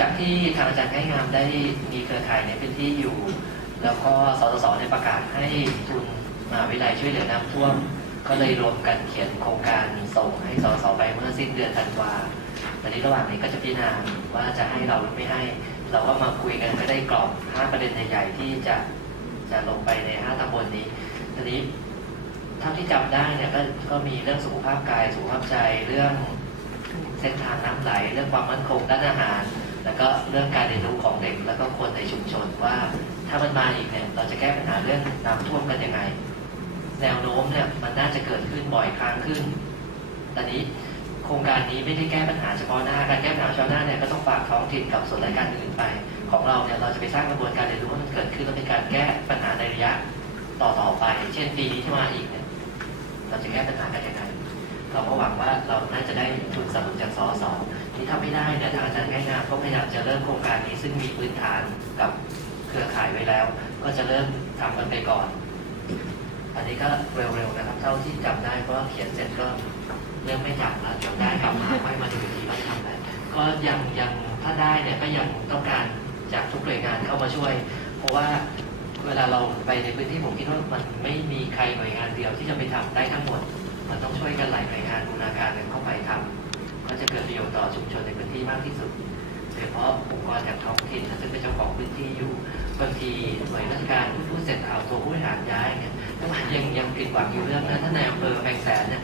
จากที่ทางอาจารย์ง่ายงามได้มีเครือข่ายในพื้นที่อยู่ แล้วก็สสสได้ประกาศให้ทุนมหาวิทยาลัยช่วยเหลือน้ำท่วม ก็เลยรวมกันเขียนโครงการส่งให้สสสไปเมื่อสิ้นเดือนธันวาตอนนี้ระหว่างนี้ก็จะพิจารณาว่าจะให้เราหรือไม่ให้ เราก็มาคุยกันก็ได้กรอบ5ประเด็นใหญ่ๆที่จะจะลงไปใน5ตำบลนี้ทีนี้เท่าที่จำได้เนี่ยก็ก็มีเรื่องสุขภาพกายสุขภาพใจเรื่องเส้นทางน้ำไหลเรื่องความมั่นคงด้านอาหาร แล้วก็เรื่องการเรียนรู้ของเด็กแล้วก็คนในชุมชนว่า ถ้ามันมาอีกเนี่ยเราจะแก้ปัญหาเรื่องน้ำท่วมกันยังไง แนวโน้มเนี่ยมันน่าจะเกิดขึ้นบ่อยครั้งขึ้นตอนนี้โครงการนี้ไม่ได้แก้ปัญหาเฉพาะหน้าการแก้ปัญหาเฉพาะหน้าเนี่ยก็ต้องฝากท้องถิ่นกับส่วนราชการอื่นไป ของเราเนี่ยเราจะไปสร้างกระบวนการเรียนรู้ให้มันเกิดขึ้นแล้วเป็นการแก้ปัญหาในระยะต่อๆไป เช่นปีนี้ที่มาอีกเนี่ยเราจะแก้ปัญหากันยังไง เราก็หวังว่าเราน่าจะได้ทุนสนับสนุนจากสสที่ถ้าไม่ได้เนี่ยทางอาจารย์ง่ายงามก็พยายามจะเริ่มโครงการนี้ซึ่งมีพื้นฐานกับเครือข่ายไว้แล้ว ก็จะเริ่มทำกันไปก่อน อันนี้ก็เร็วๆนะครับ เท่าที่จำได้เพราะเขียนเสร็จก็เริ่มไม่จำแล้วเดี๋ยวได้กลับมาค่อยมาดูอีกทีว่าทำอะไรก็ยังยังถ้าได้เนี่ยก็ยังต้องการจากทุกหน่วยงานเข้ามาช่วย เพราะว่าเวลาเราไปในพื้นที่ผมคิดว่ามันไม่มีใครหน่วยงานเดียวที่จะไปทำได้ทั้งหมด มันต้องช่วยกันหลายหน่วยงานบูรณาการกันเข้าไปทำก็จะเกิดประโยชน์ต่อชุมชนในพื้นที่มากที่สุดโดยเฉพาะองค์กรจากท้องถิ่นซึ่งเป็นเจ้าของพื้นที่อยู่บางทีหน่วยราชการพูดเสร็จเอาตัวผู้บริหารย้ายเนี่ยก็ยังยังผิดหวังอยู่เรื่องนั้นท่านนายอำเภอแพงแสนเนี่ย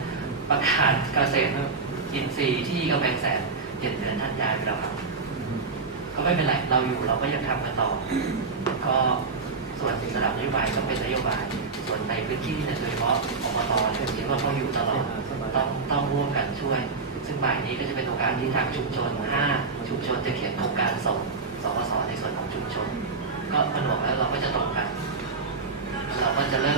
ประกาศเกษตรอินทรีย์ที่กำแพงแสนเจ็ดเดือนท่านย้ายไปแล้วครับก็ไม่เป็นไรเราอยู่เราก็ยังทำกันต่อ ก็ส่วนสลับนโยบายก็เป็นนโยบาย พื้นที่เนี่ยโดยเฉพาะอบตเนี่ยคิดว่าเขาอยู่ตลอดต้องต้องร่วมกันช่วย ซึ่งบ่ายนี้ก็จะเป็นโอกาสที่ทางชุมชน5ชุมชนจะเขียนโครงการส่งสปสในส่วนของชุมชน ก็ผนวกแล้วเราก็จะตรงกัน เราก็จะเริ่ม